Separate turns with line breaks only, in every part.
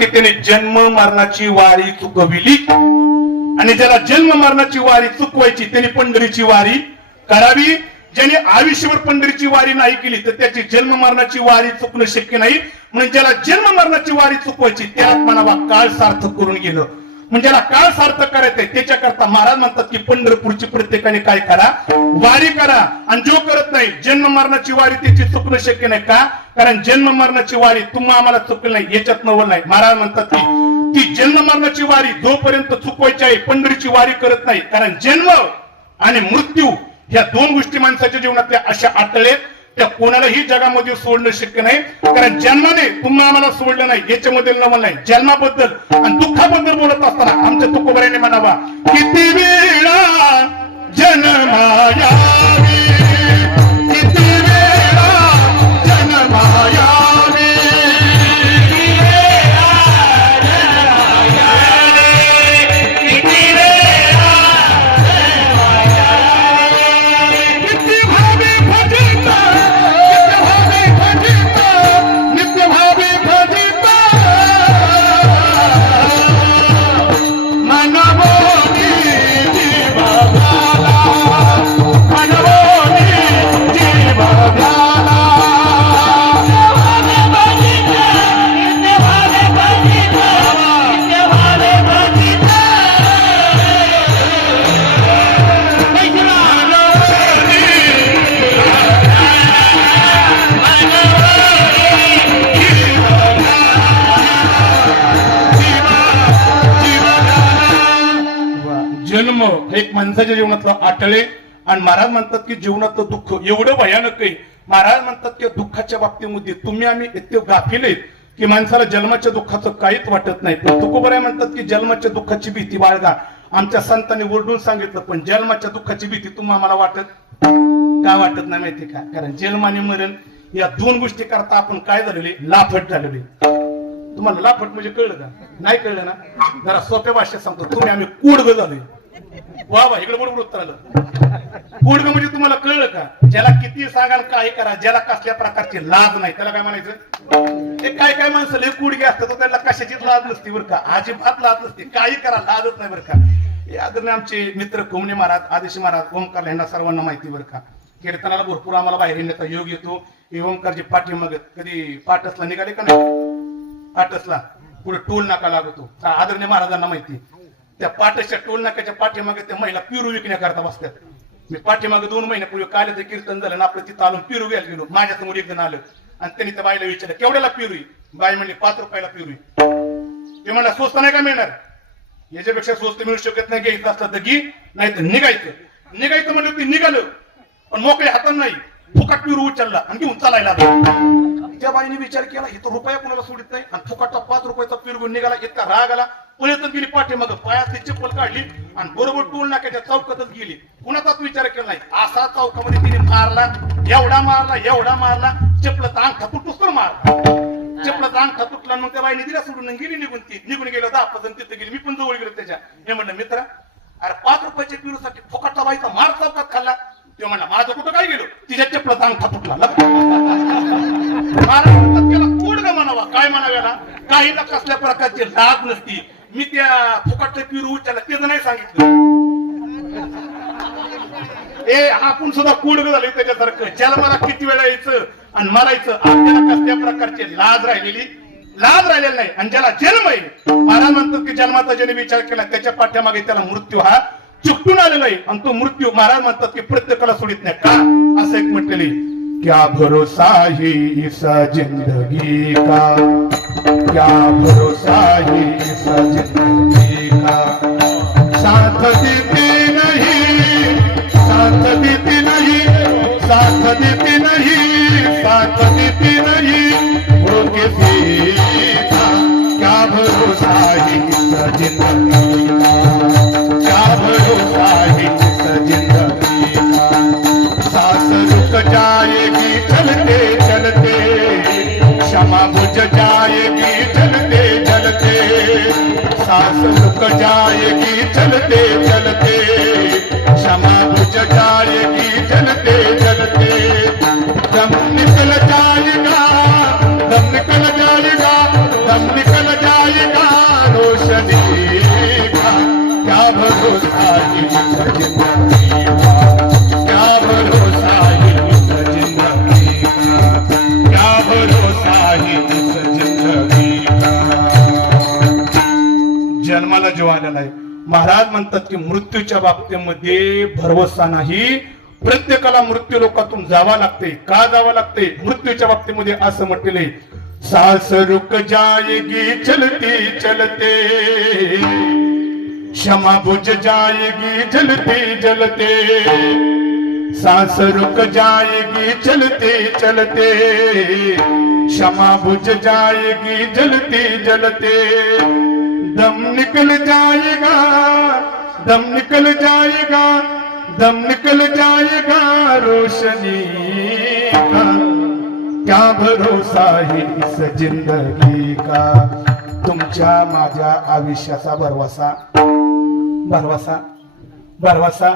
की त्याने जन्म मरणाची वारी चुकविली. आणि ज्याला जन्म मरणाची वारी चुकवायची त्याने पंढरीची वारी करावी. ज्याने आयुष्यभर पंढरीची वारी नाही केली तर त्याची जन्म मरणाची वारी चुकणं शक्य नाही. म्हणून ज्याला जन्म मरणाची वारी चुकवायची त्याला म्हणावा काळ सार्थक करून गेलं. म्हणजे याला काय सार्थक करायचंय? त्याच्याकरता महाराज म्हणतात की पंढरपूरची प्रत्येकाने काय करा? वारी करा. आणि जो करत नाही जन्म मरणाची वारी त्याची चुकणं शक्य नाही. का? कारण जन्म मरणाची वारी तुम्हा आम्हाला चुकली नाही याच्यात नवल नाही. महाराज म्हणतात की ती जन्म मरणाची वारी जोपर्यंत चुकवायची आहे पंढरीची वारी करत नाही. कारण जन्म आणि मृत्यू ह्या दोन गोष्टी माणसाच्या जीवनातल्या अशा आटळेत त्या कोणालाही जगामध्ये सोडणं शक्य नाही. कारण जन्माने तुम्हाला आम्हाला सोडलं नाही. याच्यामध्ये नवल नाही. जन्माबद्दल आणि दुःखाबद्दल बोलत असताना आमच्या तुकोबऱ्याने म्हणावा किती वेळा जन्माया हे एक माणसाच्या जीवनातलं आटळे. आणि महाराज म्हणतात की जीवनातलं दुःख. एवढं भयानक आहे. महाराज म्हणतात की दुःखाच्या बाबतीमध्ये तुम्ही आम्ही इतके गाफील आहेत की माणसाला जन्माच्या दुःखाचं काहीच वाटत नाही. पण तुकोबऱ्या म्हणतात की जन्माच्या दुःखाची भीती बाळगा. आमच्या संतांनी ओरडून सांगितलं पण जन्माच्या दुःखाची भीती तुम्हाला आम्हाला वाटत का वाटत नाही माहिती का? कारण जन्म आणि मरण या दोन गोष्टी करता आपण काय झालेले? लाफट झालेले. तुम्हाला लाफट म्हणजे कळलं का? नाही कळलं ना? जरा सोप्या भाषेत सांगतो. तुम्ही आम्ही कुडग झालोय. वा वा इकडे बरोबर उत्तर आलं. कुडग म्हणजे तुम्हाला कळलं का? ज्याला किती सांगाल काय करा ज्याला कसल्या प्रकारची लाज नाही त्याला काय म्हणायचं? ते काय काय माणसं लय कुडगे असतात तर त्याला कशाचीच लाज नसते बरं का? अजिबात लाज नसते काही करा लाजच नाही बरं का? यादरने आमचे मित्र कोमणे महाराज आदेश महाराज ओमकार यांना सर्वांना माहिती बरं का? कीर्तनाला भरपूर आम्हाला बाहेर येण्याचा योग येतो. हे ओमकारचे पाठीमाग कधी पाठसला निघाले का नाही? पाटसला. पुढे टोल नाका लागतो. आदरणीय महाराजांना माहिती. त्या पाटसच्या टोल नाक्याच्या पाठीमागे त्या महिला पिरू विकण्याकरता बसतात मी पाठीमागे दोन महिन्यापूर्वी काल्याचं कीर्तन झालं आणि आपलं तिथं आलून पिरू घ्यायला गेलो. माझ्यासमोर एक जण आलं आणि त्यांनी त्या बाईला विचारलं केवढ्याला पिरू बाई म्हणली पाच रुपयाला पिरू ते म्हणला स्वस्त नाही का मिळणार? याच्यापेक्षा स्वस्त मिळू शकत नाही घ्यायचं असलं तर घे नाही तर निघायचं. निघायचं म्हणलं ती निघालं पण मोकळ्या हातात नाही. फुकट पिरू उचलला आणि घेऊन चालायला लागला. त्या बाईने विचार केला इथं रुपया कुणाला सोडित नाही? आणि फुकाटा पाच रुपयाचा पिरगून निघाला इतका राग आला. पळतच गेली पाठीमाग पायातली चप्पल काढली आणि बरोबर टोल नाक्याच्या चौकातच गेली. कुणाचाच विचार केला नाही. असा चौकामध्ये तिने मारला एवढा मारला एवढा मारला चपलाचा अंगठा तुटूस तर मारला चपलाचा अंगठा तुटला मग त्या बाईने दिला सोडून गेली निघून ती. निघून गेलो दहा पाच तिथे गेली. मी पण जवळ गेलो त्याच्या. हे म्हणलं मित्र अरे पाच रुपयाच्या पिरूसाठी फुकाटा बाईचा मार चौकात खाल्ला. ते म्हणला माझं कुठं काय गेलो? तिच्या चपलाचा अंगठा तुटला म्हणाव्याला कसल्या प्रकारची लाज नसती. मी त्या फुकटचं पिरू उचलला नाही सांगितलं. ए आपण सुद्धा कुडग झाले त्याच्यासारखं. ज्याला मला किती वेळा यायचं आणि मरायचं आपल्याला कसल्या प्रकारची लाज राहिलेली? लाज राहिलेला नाही. आणि ज्याला जन्म आहे महाराज म्हणतात की जन्माचा ज्याने विचार केला त्याच्या पाठ्यामागे त्याला मृत्यू हा चुकटून आलेला आहे. आणि तो मृत्यू महाराज म्हणतात की प्रत्येकाला सोडित नाही. का? असं एक म्हटलेले क्या भरोसा ही इस जिंदगी का? क्या भरोसा है जाएगी चलते चलते क्षमा बुझ जाएगी चलते चलते। महाराज म्हणतात की मृत्यूच्या बाबतीमध्ये भरवसा नाही. प्रत्येकाला मृत्यू लोकातून जावा लागते. का जावं लागते? मृत्यूच्या बाबतीमध्ये असं म्हटले सास रुक जाएगी चलते चलते क्षमा बुझ जाएगी जलते जलते सांस रुक जाएगी चलते चलते क्षमा बुझ जाएगी जलते जलते दम निकल जाएगा दम निकल जाएगा दम निकल जाएगा रोशनी का। क्या भरोसा है इस जिंदगी का? तुमच्या माझ्या आयुष्याचा भरवसा भरवसा भरवसा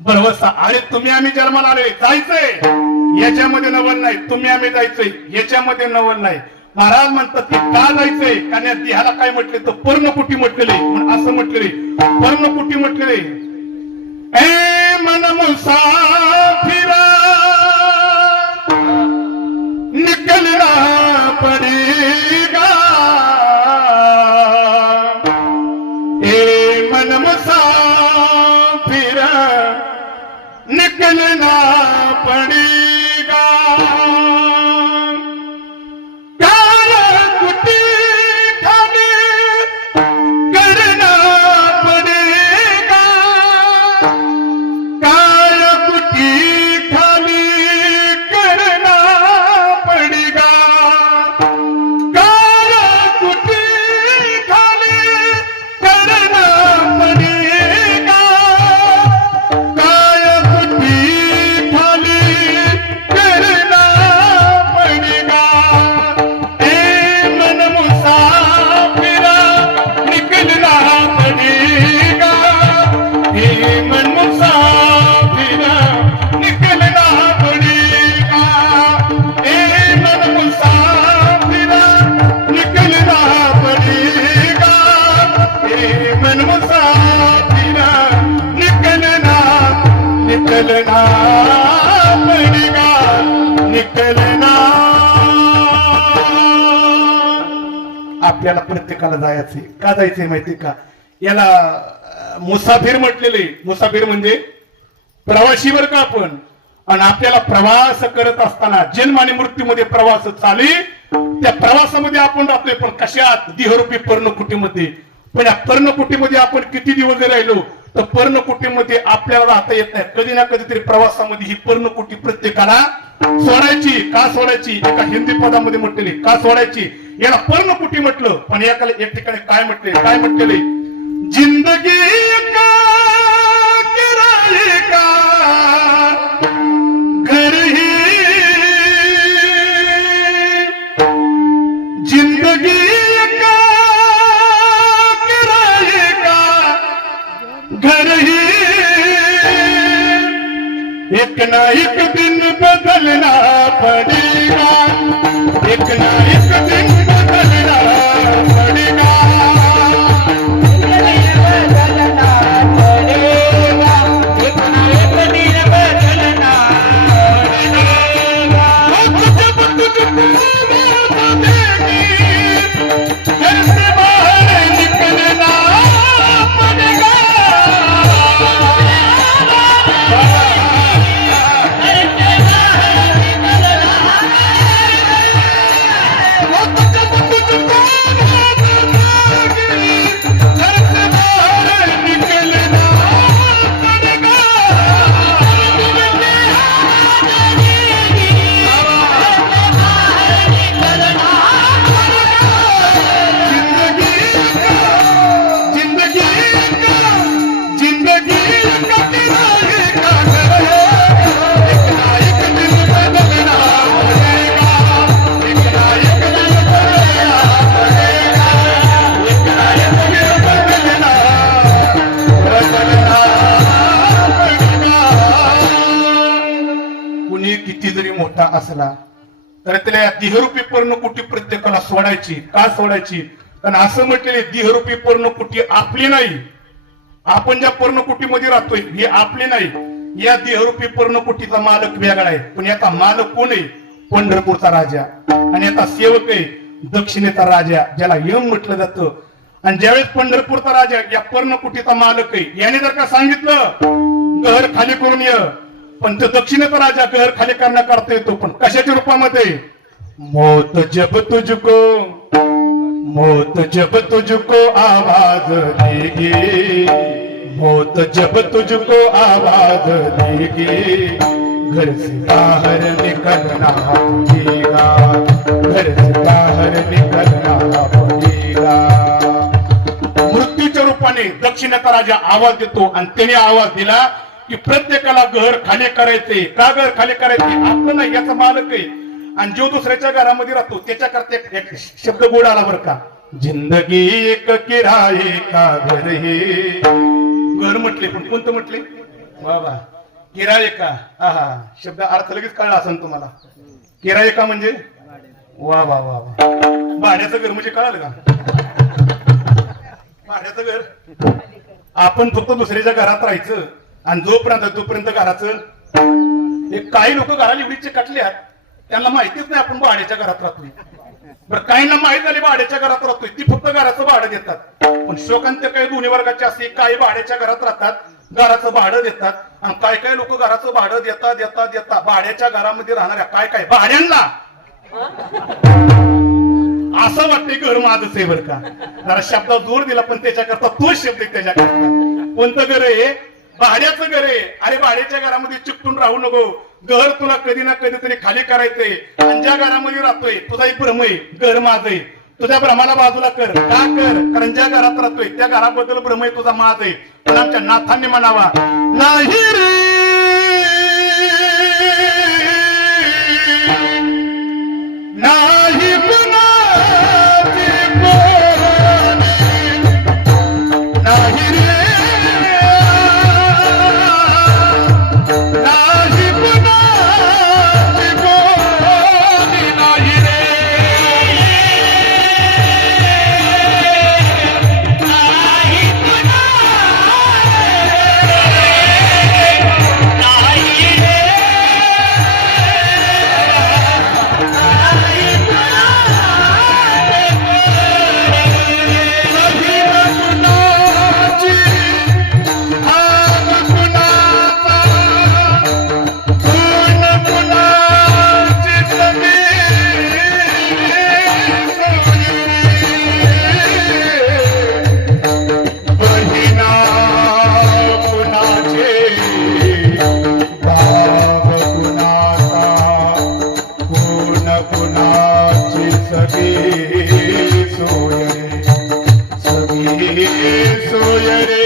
भरवसा. आणि तुम्ही आम्ही जन्माला आलोय. जायचंय. याच्यामध्ये नवल नाही. तुम्ही आम्ही जायचंय. याच्यामध्ये नवल नाही. महाराज म्हणतात की का जायचंय? कारण या देहाला काय म्हटले? तर पर्णकुटी म्हटलेले. असं म्हटलेले पर्णकुटी म्हटलेले. ए मन मुसाफिरा आपल्याला प्रत्येकाला जायचंय. का जायचंय माहिती का? याला मुसाफिर म्हटलेले. मुसाफिर म्हणजे प्रवाशीवर का आपण? आणि आपल्याला प्रवास करत असताना जन्म आणि मृत्यूमध्ये प्रवास चाले त्या प्रवासामध्ये आपण राहतोय. पण कशात? देहरूपी पर्णकुटीमध्ये. पण या पर्णकुटीमध्ये आपण किती दिवस राहिलो तर पर्णकुटीमध्ये आपल्याला राहता येत नाही. कधी ना कधीतरी प्रवासामध्ये ही पर्णकुटी प्रत्येकाला सोडायची. का सोडायची? एका हिंदी पदामध्ये म्हटलेली. का सोडायची? याला पर्णकुटी म्हटलं पण एकाला एक ठिकाणी काय म्हटले काय म्हटलेले जिंदगी का किराए का घर ही जिंदगी का किराए का घर ही एक ना एक दिन बदलना पड़ेगा एक ना एक दिन पर्णकुटी प्रत्येकाला सोडायची. का सोडायची? कारण असं म्हटलेले देहरूपी पर्णकुटी आपली नाही. आपण ज्या पर्णकुटीमध्ये राहतोय हे आपले नाही. या देहरूपी पर्णकुटीचा मालक वेगळा आहे. पण याचा मालक कोण आहे? पंढरपूरचा राजा. आणि याचा सेवक आहे दक्षिणेचा राजा ज्याला यम म्हटलं जातं. आणि ज्यावेळेस पंढरपूरचा राजा या पर्णकुटीचा मालक आहे याने जर का सांगितलं घर खाली करून ये. पण तो दक्षिणेचा राजा गहर खाली करण्याकरता येतो. पण कशाच्या रूपामध्ये? मौत जब तुझको मौत जब तुझको आवाज देगी। मौत जब तुझको आवाज देगी। घर से बाहर निकलना पड़ेगा घर से बाहर निकलना पड़ेगा मृत्यूच्या रूपाने दक्षिणेचा राजा आवाज देतो आणि त्याने आवाज दिला की प्रत्येकाला घर खाली करायचे का घर खाली करायचे आपलं नाही याचा मालक आहे. आणि जो दुसऱ्याच्या घरामध्ये राहतो त्याच्याकरता एक- एक शब्द गोड आला बरं का? जिंदगी एक किराये का घर हे? घर म्हटले पण कोणतं म्हटले? बाबा किराये का? हा शब्द अर्थ लगेच कळला असेल तुम्हाला. किराये का म्हणजे? वा वा वा वा. भाड्याचं घर म्हणजे कळालं का? भाड्याचं घर? आपण फक्त दुसऱ्याच्या घरात राहायचं आणि जोपर्यंत तोपर्यंत घराचं हे काही लोक घराला एवढीचे कटल्यात त्यांना माहितीच नाही आपण भाड्याच्या घरात राहतोय. बरं काहींना माहीत झाली भाड्याच्या घरात राहतोय ती फक्त घराचं भाडं देतात. पण शोकांत काही दोन्ही वर्गाचे असते काही भाड्याच्या घरात राहतात घराचं भाडं देतात. आणि काय काय लोक घराचं भाडं देता देता देता भाड्याच्या घरामध्ये राहणाऱ्या काय काय भाड्यांना. असं वाटतंय घर माझंच आहे बरं का. जरा शब्दात जोर दिला पण त्याच्याकरता तोच शब्द त्याच्याकरता. कोणतं घर आहे? भाड्याचं घर आहे. अरे भाड्याच्या घरामध्ये चिकटून राहू नको. घर तुला कधी ना कधी तरी खाली करायचंय. आणि ज्या घरामध्ये राहतोय तुझा एक भ्रम आहे. घर माझं आहे. तुझ्या भ्रमाला बाजूला कर. का कर? कारण ज्या घरात राहतोय त्या घराबद्दल भ्रम आहे तुझा माझ आहे. पण आमच्या नाथांनी म्हणावा नाही रे. नाही. कुणाची सगळी सोय सगळी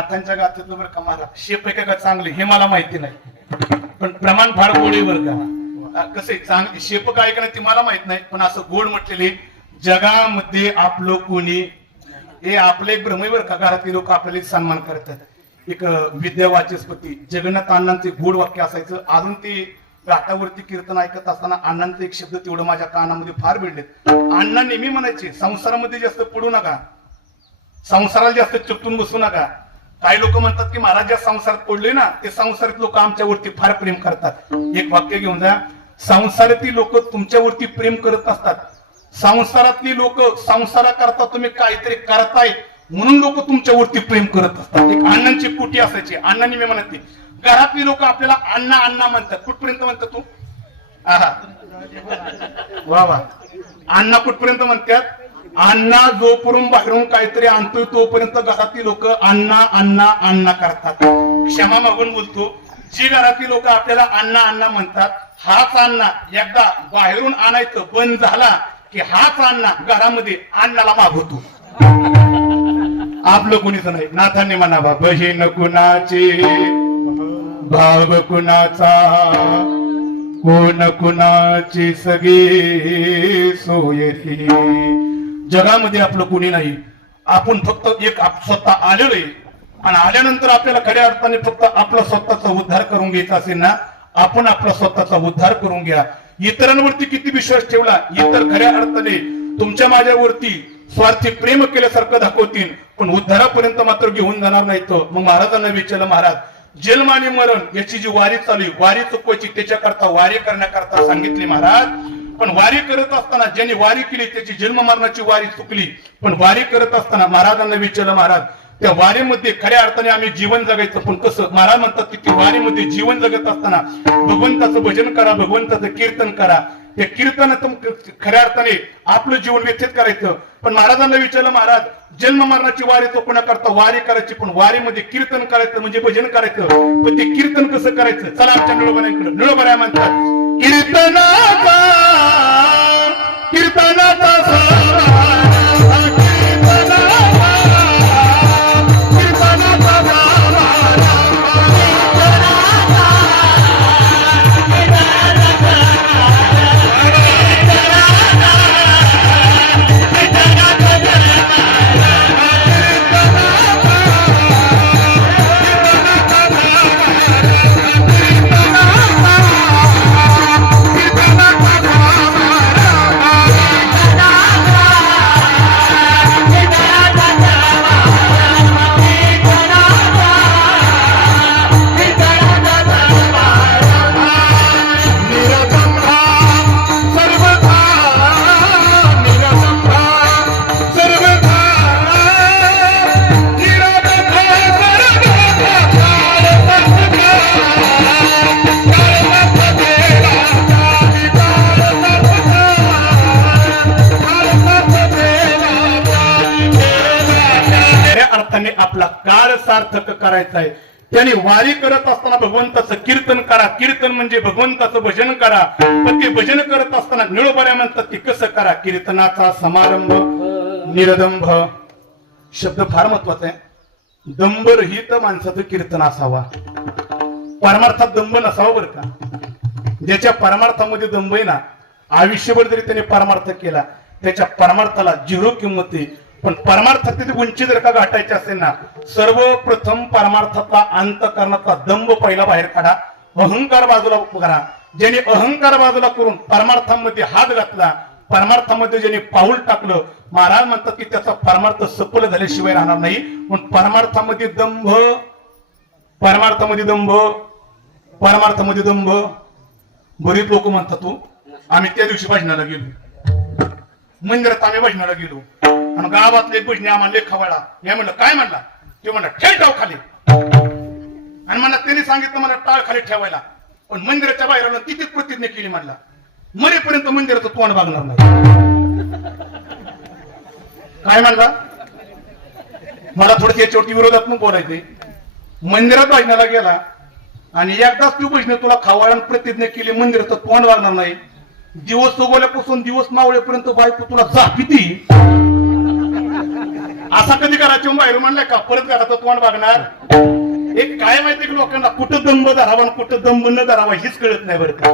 नाथांच्या गाथेतलं बरं का मला शेप आहे का चांगले हे मला माहिती नाही. पण प्रमाण फार गोड आहे बरं का. कसं आहे चांगली शेप काय का नाही ते मला माहीत नाही पण असं गोड म्हटलेले जगामध्ये आपलं कोणी हे आपले एक भ्रम बरं का घरातले लोक आपल्याला सन्मान करतात. एक विद्या वाचस्पती जगन्नाथ अण्णांचे गोड वाक्य असायचं. अजून ते घाटावरती कीर्तन ऐकत असताना अण्णांचे एक शब्द तेवढं माझ्या कानामध्ये फार भिडलेत. अण्णा नेहमी म्हणायचे संसारामध्ये जास्त पडू नका. संसाराला जास्त चिपटून बसू नका. काही लोक म्हणतात की महाराज ज्या संसारात पडले ना ते संसारात लोक आमच्यावरती फार प्रेम करतात. एक वाक्य घेऊन जा. संसारातील लोक तुमच्यावरती प्रेम करत असतात. संसारातली लोक संसाराकरता तुम्ही काहीतरी करताय म्हणून लोक तुमच्यावरती प्रेम करत असतात. एक अण्णांची कुटी असायची. अण्णांनी मी म्हणत नाही घरातली लोक आपल्याला अण्णा अण्णा म्हणतात. कुठपर्यंत म्हणतात तू? आहा. वा वा. अण्णा कुठपर्यंत म्हणतात? अण्णा जोपर्यंत बाहेरून काहीतरी आणतोय तोपर्यंत घरातली लोक अण्णा अण्णा अण्णा करतात. क्षमा मागून बोलतो. जी घरातली लोक आपल्याला अण्णा अण्णा म्हणतात हाच अण्णा. एकदा बाहेरून आणायचं बंद झाला की हाच अण्णा घरामध्ये अण्णाला मागवतो. आपलं कुणीच नाही. नाथांनी म्हणावा बहीण कुणाची? भाव कुणाचा? कोण कुणाची सगळी सोयरी जगामध्ये आपलं कुणी नाही. आपण फक्त एक स्वतः आलेलो आहे. आणि आल्यानंतर आपल्याला खऱ्या अर्थाने फक्त आपला स्वतःचा उद्धार करून घ्यायचा असेल ना आपण आपला स्वतःचा उद्धार करून घ्या. इतरांवरती किती विश्वास ठेवला? इतर खऱ्या अर्थाने तुमच्या माझ्यावरती स्वार्थी प्रेम केल्यासारखं दाखवतील पण उद्धारापर्यंत मात्र घेऊन जाणार नाही तर मग महाराजांना विचारलं महाराज जन्म आणि मरण याची जी वारी चालू वारी चुकवायची त्याच्याकरता वारी करण्याकरता सांगितले महाराज. पण वारी करत असताना ज्यांनी वारी केली त्याची जन्म मरणाची वारी चुकली. पण वारी करत असताना महाराजांना विचारलं महाराज त्या वारीमध्ये खऱ्या अर्थाने आम्ही जीवन जगायचं पण कसं? महाराज म्हणतात की ती वारीमध्ये जीवन जगत असताना भगवंताचं भजन करा भगवंताचं कीर्तन करा. त्या कीर्तनात खऱ्या अर्थाने आपलं जीवन व्यथित करायचं. पण महाराजांना विचारलं महाराज जन्म मरणाची वारी करता वारी करायची? पण वारीमध्ये कीर्तन करायचं म्हणजे भजन करायचं. पण ते कीर्तन कसं करायचं? चला आमच्या निळोबऱ्यांकडे निळोबऱ्या म्हणतात कीर्तनाचा कीर्तनाचा आणि वारी करत असताना भगवंताचं कीर्तन करा. कीर्तन म्हणजे भगवंताचं भजन करा. पण ते भजन करत असताना निळोबऱ्या म्हणतात ते कसं करा? कीर्तनाचा समारंभ निरदंभ. शब्द फार महत्त्वाचा आहे. दंभरहित माणसाचं कीर्तन असावा. परमार्थात दंभ नसावा बरं का? ज्याच्या परमार्थामध्ये दंभ आहे ना आयुष्यभर जरी त्याने परमार्थ केला त्याच्या परमार्थाला झिरो किंमत पण परमार्थात त्याची उंची जर का गाठायची असेल ना सर्वप्रथम परमार्थातला अंत करण्याचा दंभ पहिला बाहेर काढा अहंकार बाजूला करा. ज्याने अहंकार बाजूला करून परमार्थामध्ये हात घातला परमार्थामध्ये ज्याने पाऊल टाकलं महाराज म्हणतात की त्याचा परमार्थ सफल झाल्याशिवाय राहणार नाही. पण परमार्थामध्ये दंभ परमार्थामध्ये दंभ परमार्थामध्ये दंभ. बरीच लोक म्हणतात तू आम्ही त्या दिवशी भजनाला गेलो. मंदिरात आम्ही भजनाला गेलो. आणि गावातले एक आम्हाला लेख हे म्हणलं काय म्हणला? ते म्हणलं ठेव टाव खाली. आणि मला त्यांनी सांगितलं मला टाळ खाली ठेवायला. पण मंदिराच्या बाहेर आलं तिथे प्रतिज्ञा केली म्हणला. मरेपर्यंत मंदिराचं तोंड बघणार नाही. काय म्हणला? मला थोडं त्याच्यावरती विरोधात्मक बोलायचे मंदिरात भजनाला गेला आणि एकदाच तू भजने तुला खावाळून प्रतिज्ञा केली मंदिराचं तोंड वागणार नाही. दिवस उगवल्यापासून दिवस मावळेपर्यंत बायको तुला किती असा कधी करायचं? बाहेर म्हणलाय का परत घराचं तोंड बघणार. एक काय माहितीये की लोकांना? कुठं दंब धरावा आणि कुठं दंब न धरावा हीच कळत नाही बरं का.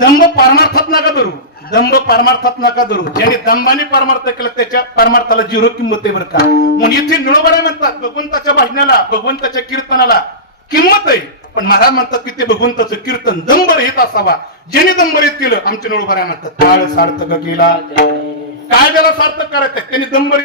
दंब परमार्थात नका धरू. दंब परमार्थात नका धरू. ज्याने दंबाने परमार्थ केला त्याच्या परमार्थाला झिरो किंमत आहे बरं का. म्हणून इथे निळोबरा म्हणतात भगवंताच्या भाजण्याला भगवंताच्या कीर्तनाला किंमत आहे. पण महाराज म्हणतात की ते भगवंताचं कीर्तन दंबरहित असावा. ज्याने दंबरीत केलं आमच्या नळूभऱ्या म्हणतात काळ सार्थक केला. काय ज्याला सार्थक करायचंय? त्यांनी दंबरीत